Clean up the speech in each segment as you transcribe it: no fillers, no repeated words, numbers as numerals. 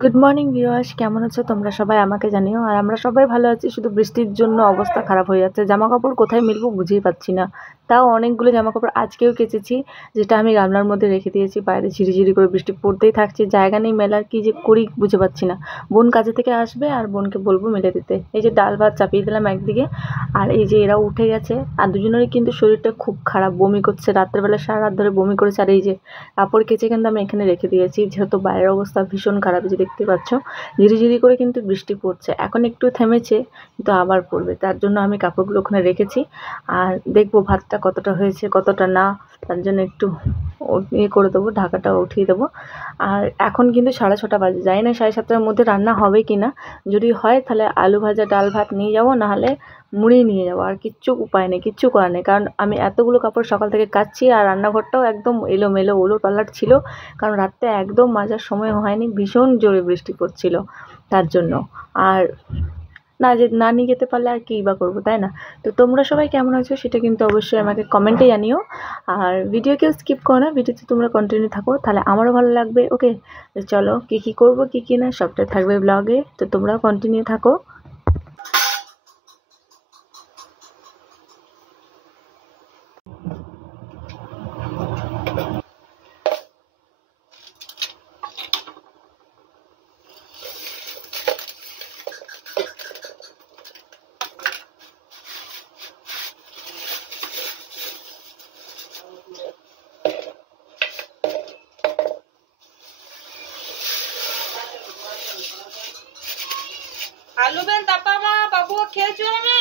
Good morning viewers, কেমন আছো তোমরা সবাই? আমাকে জানিও। আর আমরা সবাই ভালো আছি, শুধু বৃষ্টির জন্য অবস্থা খারাপ হয়ে যাচ্ছে। জামা কাপড় কোথায় মিলবো বুঝেই পাচ্ছি না। তাও অনেকগুলো জামা কাপড় আজকেও কেচেছি, যেটা আমি গামলার মধ্যে রেখে দিয়েছি। বাইরে ঝিরিঝিরি করে বৃষ্টি পড়তেই থাকছে, জায়গা নেই মেলার। কি যে করি বুঝে পাচ্ছি না। বোন কাজে থেকে আসবে আর বোনকে বলবো মেলে দিতে। এই যে ডাল ভাত চাপিয়ে দিলাম একদিকে, আর এই যে এরাও উঠে গেছে। আর দুজনেরই কিন্তু শরীরটা খুব খারাপ, বমি করছে। রাত্রেবেলা সারা রাত ধরে বমি করেছে। আর এই যে কাপড় কেচে কিন্তু আমি এখানে রেখে দিয়েছি, যেহেতু বাইরের অবস্থা ভীষণ খারাপ। যে দেখতে পাচ্ছ ঝিরিঝিরি করে কিন্তু বৃষ্টি পড়ছে। এখন একটু থেমেছে, কিন্তু আবার পড়বে। তার জন্য আমি কাপড়গুলো ওখানে রেখেছি। আর দেখবো ভাতটা কতটা হয়েছে কতটা না, তার জন্য একটু ইয়ে করে দেবো, ঢাকাটা উঠিয়ে দেবো। আর এখন কিন্তু 6:30 বাজে, জানি না 7:30টার মধ্যে রান্না হবে কি না। যদি হয় তাহলে আলু ভাজা ডাল ভাত নিয়ে যাবো, নাহলে মুড়ি নিয়ে যাবো। আর কিচ্ছু উপায় নেই, কিচ্ছু করার নেই, কারণ আমি এতগুলো কাপড় সকাল থেকে কাচ্ছি। আর রান্নাঘরটাও একদম এলোমেলো ওলটপালট ছিল, কারণ রাত্রে একদম মাজার সময় হয়নি, ভীষণ জোরে বৃষ্টি পড়ছিল তার জন্য। আর না নিয়ে যেতে পারলে আর কী বা করবো, তাই না? তো তোমরা সবাই কেমন আছো সেটা কিন্তু অবশ্যই আমাকে কমেন্টে জানিও। আর ভিডিও কেউ স্কিপ করো না, ভিডিওতে তোমরা কন্টিনিউ থাকো, তাহলে আমারও ভালো লাগবে। ওকে, তো চলো কী করবো কী না সবটাই থাকবে ব্লগে, তো তোমরাও কন্টিনিউ থাকো। आलू बेन तपामा बाबू खेल चुरे में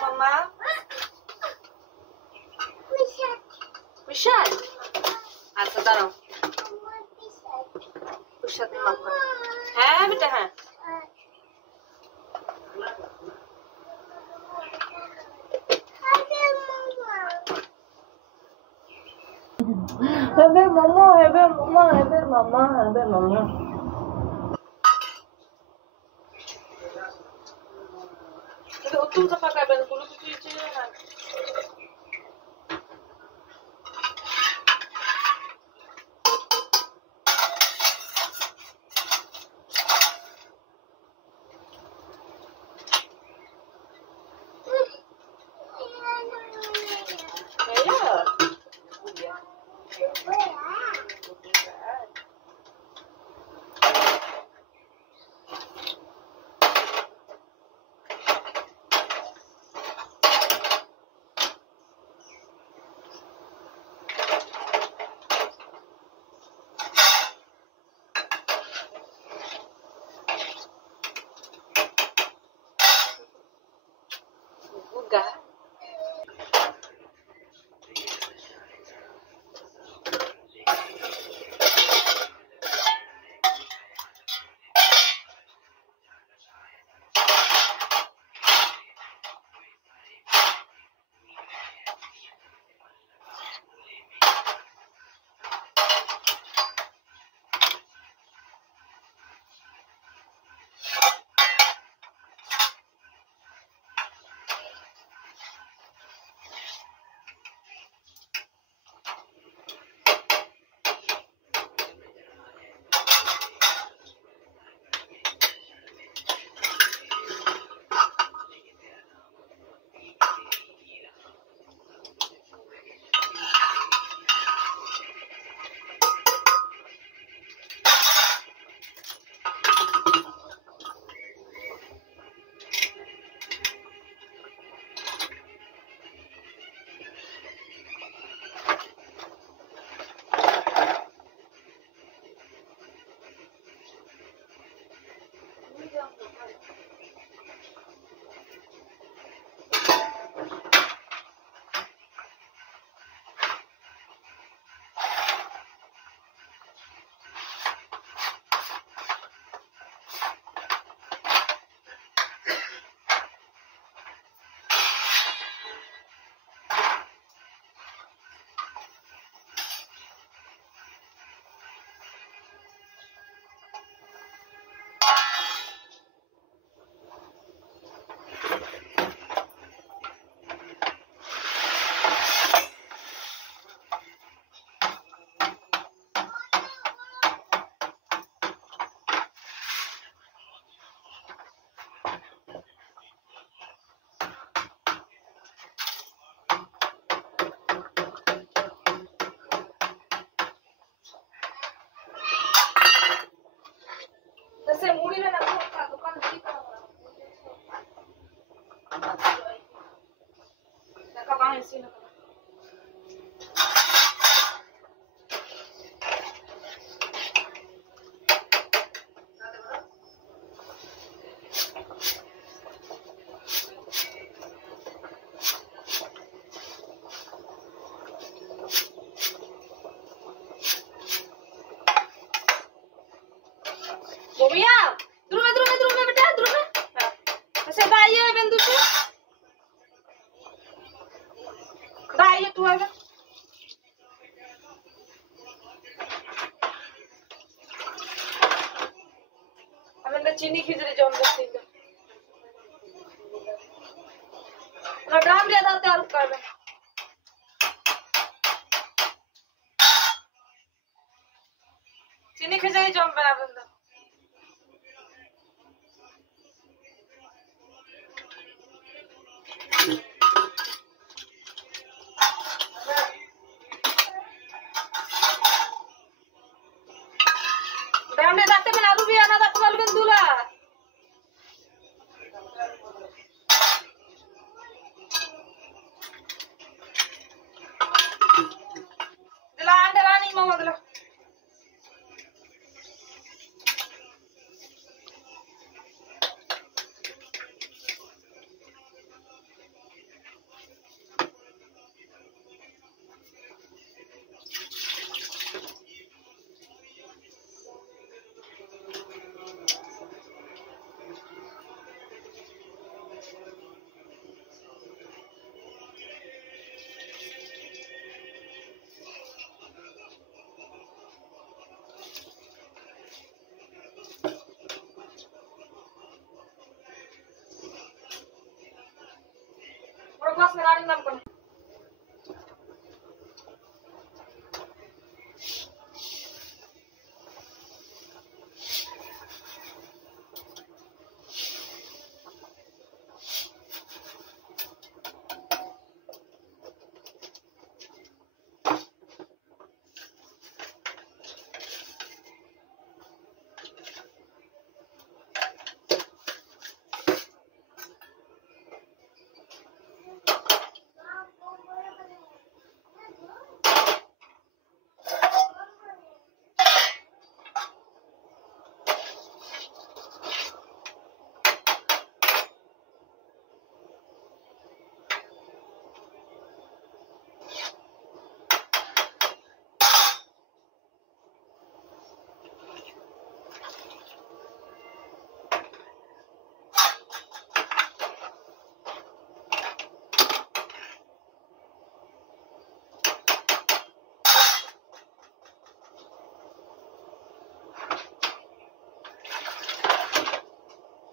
मम्मा विशाल अच्छा दाঁড়াও ওর সাথে মাখো। হ্যাঁ বেটা হ্যাঁ Ebe mama, ebe mama, ebe mama, ebe mama. itu utuh sama kaban kulo cuci na buga. চিনি খিচুড়ি জমবে তিনটা না ডাম দিয়ে দাঁতে আর করবে চিনি খিচুড়ি জমবে না বন্ধু डाम दे दाते में आलू भी आना दाते में दूल्हा दिला अंडे रानी मामा दिला और बस में रानी नाम कौन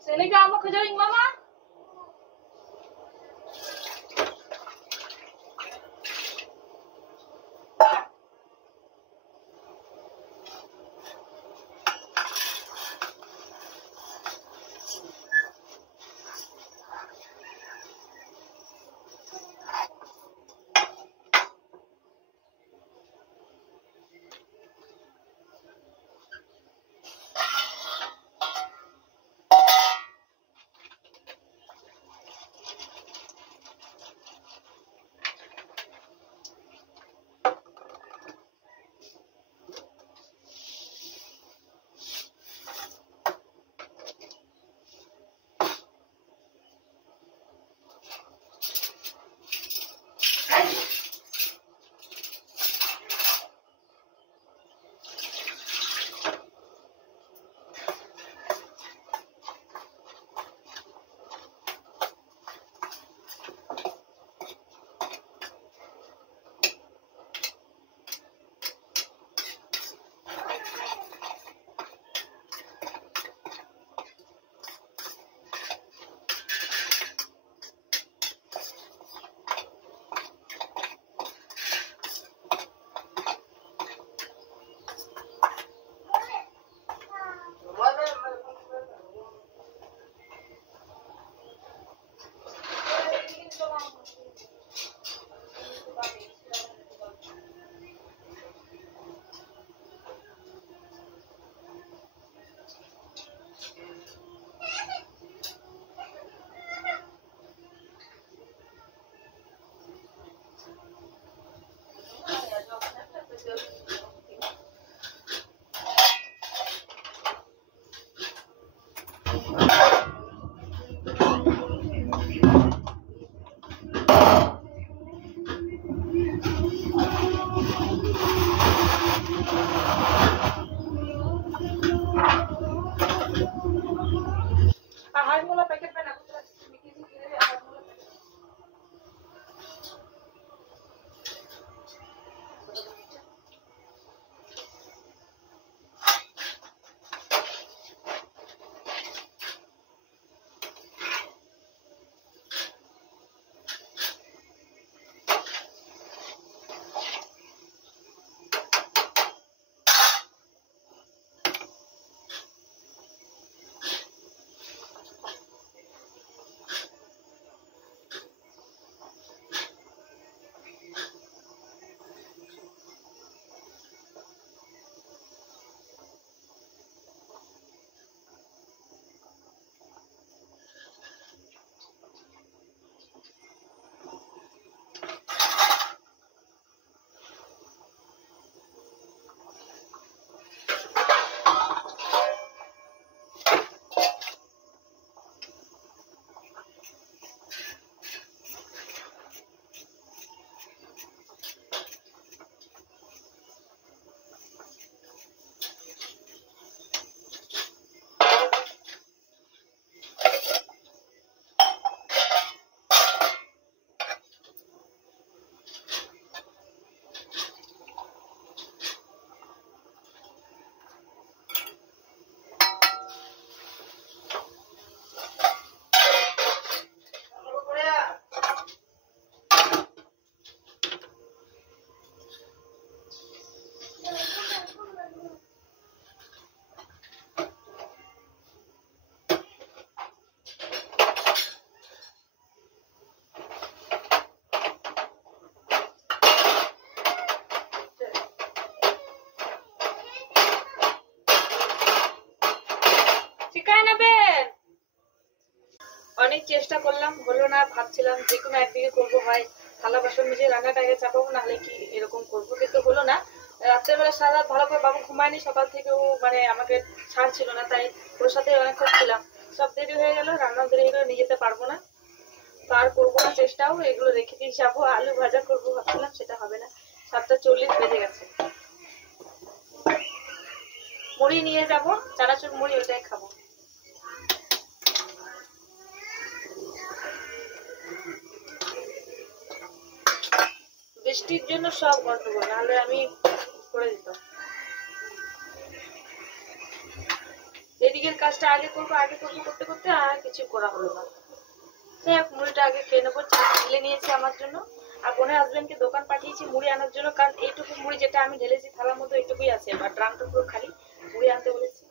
Sini kamu kejaring mama. কায় নেবেন? অনেক চেষ্টা করলাম, হলো না। ভাবছিলাম যে কোনো একদিকে করবো, হয় থালা বাসন নিজে রান্নাটাকে চাপাবো, নাহলে কি এরকম করবো, কিন্তু হলো না। রাত্রেবেলা সারা রাত ভালো করে বাবু ঘুমায়নি, সকাল থেকে ও মানে আমাকে ছাড়ছিল না, তাই ওর সাথে অনেকক্ষণ ছিলাম। সব দেরি হয়ে গেল, রান্নাও দেরি হয়ে গেল, নিয়ে যেতে পারবো না। তো আর করবো না চেষ্টাও, এগুলো রেখে দিয়ে যাবো। আলু ভাজা করবো ভাবছিলাম, সেটা হবে না। 7:40 বেজে গেছে। মুড়ি নিয়ে যাবো, চানাচুর মুড়ি, ওটাই খাবো। বৃষ্টির জন্য সব গন্ডগোল, নাহলে আমি করে দিতাম। এদিকের কাজটা আগে করবো করতে করতে আর কিছু করা হলো না। যাই হোক, মুড়িটা আগে খেয়ে নেবো। চা ঢেলে নিয়েছি আমার জন্য, আর বোনের হাজবেন্ডকে দোকান পাঠিয়েছি মুড়ি আনার জন্য, কারণ এইটুকু মুড়ি যেটা আমি ঢেলেছি থালার মধ্যে এইটুকুই আছে, বা ড্রামটা পুরো খালি। মুড়ি আনতে বলেছি।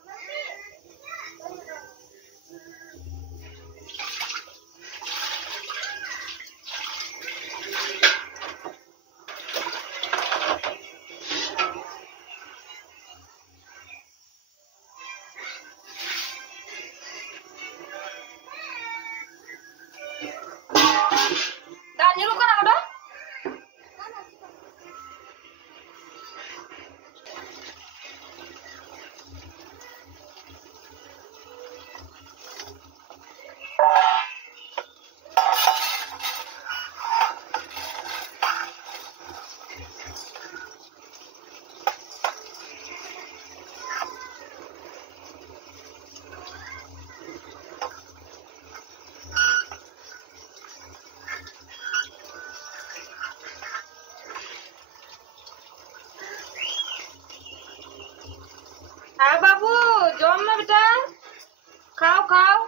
হ্যাঁ বাবু, জম না বেটা, খাও খাও।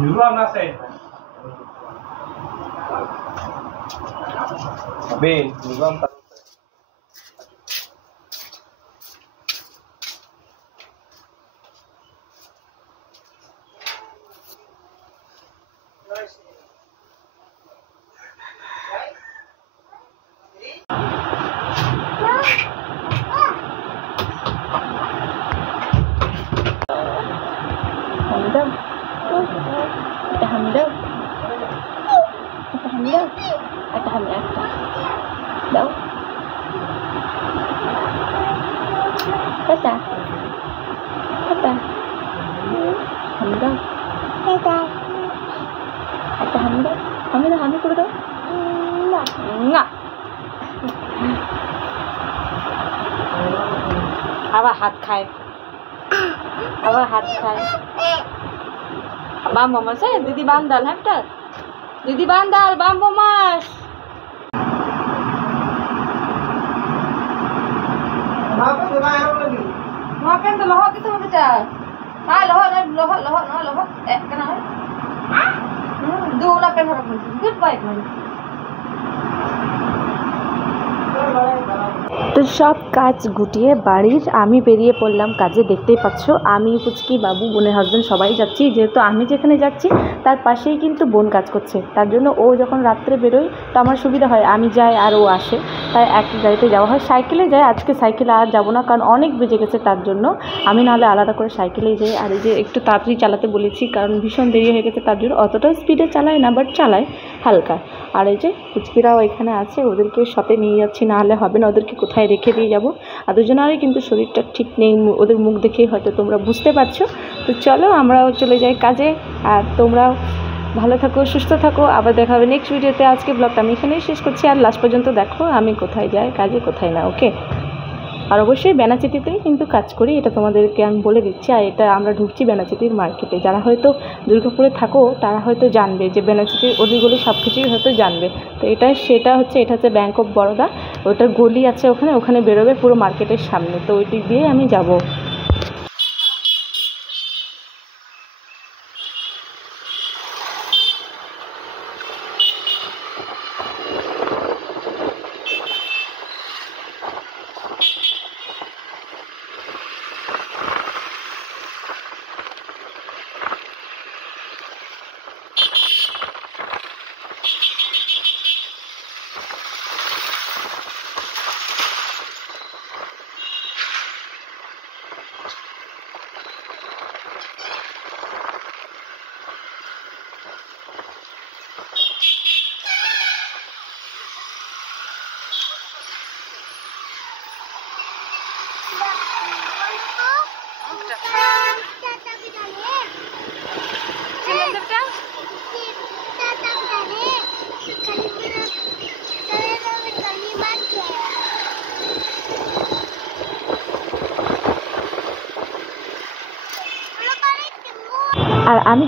Duluan nasi. Bin, duluan tak. Hamida, ada Hamida, ada Hamida, đâu, Tata, Hamida, ada Hamida, Hamida করে দাও, না, আবার হাত খায়, Bambo mas Didi bandal hamta. Didi bandal bambo mas. Makan tu lohot itu beca. Ah lohot. Kenapa? Dua nak pengen. Goodbye man. তো সব কাজ গুটিয়ে বাড়ির আমি বেরিয়ে পড়লাম কাজে। দেখতেই পাচ্ছ আমি, পুচকি, বাবু, বোনের হাজব্যান্ড সবাই যাচ্ছি। যেহেতু আমি যেখানে যাচ্ছি তার পাশেই কিন্তু বোন কাজ করছে, তার জন্য ও যখন রাত্রে বেরোয় তো আমার সুবিধা হয়, আমি যাই আর ও আসে, তাই এক গাড়িতে যাওয়া হয়। সাইকেলে যাই, আজকে সাইকেলে আর যাবো না, কারণ অনেক বেজে গেছে, তার জন্য আমি নাহলে আলাদা করে সাইকেলেই যাই। আর এই যে একটু তাড়াতাড়ি চালাতে বলেছি, কারণ ভীষণ দেরি হয়ে গেছে, তার জন্য অতটা স্পিডে চালায় না, বাট চালায় হালকা। আর এই যে পুচকিরাও এখানে আছে, ওদেরকে সাথে নিয়ে যাচ্ছি, না হলে হবে না, ওদেরকে কোথায় রেখে দিয়ে যাব। আর দুজনেরই কিন্তু শরীরটা ঠিক নেই, ওদের মুখ দেখেই হয়তো তোমরা বুঝতে পারছো। তো চলো আমরাও চলে যাই কাজে, আর তোমরাও ভালো থাকো, সুস্থ থাকো। আবার দেখা হবে নেক্সট ভিডিওতে। আজকে ব্লগটা আমি এখানেই শেষ করছি, আর লাস্ট পর্যন্ত দেখো আমি কোথায় যাই কাজে, কোথায় না। ওকে, আর অবশ্যই বেনাচিতিতেই কিন্তু কাজ করি, এটা তোমাদেরকে আমি বলে দিচ্ছি। আর এটা আমরা ঢুকছি বেনাচিতির মার্কেটে। যারা হয়তো দুর্গাপুরে থাকো তারা হয়তো জানবে যে বেনাচিতির ওদিকগুলি সব কিছুই হয়তো জানবে। তো এটা হচ্ছে ব্যাঙ্ক অফ বরোদা, ওটার গলি আছে ওখানে বেরোবে পুরো মার্কেটের সামনে, তো ওই দিক দিয়ে আমি যাব। আর আমি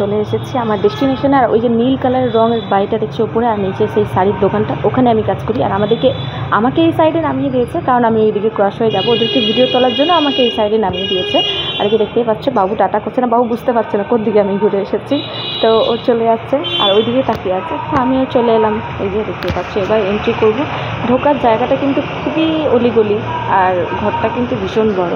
চলে এসেছি আমার ডেস্টিনেশনে। আর ওই যে নীল কালারের রঙের বাড়িটা দেখছি ওপরে, আর নিচে সেই শাড়ির দোকানটা, ওখানে আমি কাজ করি। আর আমাকে এই সাইডে নামিয়ে দিয়েছে, কারণ আমি ওইদিকে ক্রস হয়ে যাবো, ওদেরকে ভিডিও তোলার জন্য আমাকে এই সাইডে নামিয়ে দিয়েছে। আর কি দেখতেই পাচ্ছ বাবু টাটা করছে না, বাবু বুঝতে পারছে না কোন দিকে আমি ঘুরে এসেছি, তো ও চলে যাচ্ছে আর ওইদিকে তাকিয়ে আছে। তো আমিও চলে এলাম, এই যে দেখতে পাচ্ছ। এবার এন্ট্রি করব। ঢোকার জায়গাটা কিন্তু খুবই অলিগলি, আর ঘরটা কিন্তু ভীষণ বড়।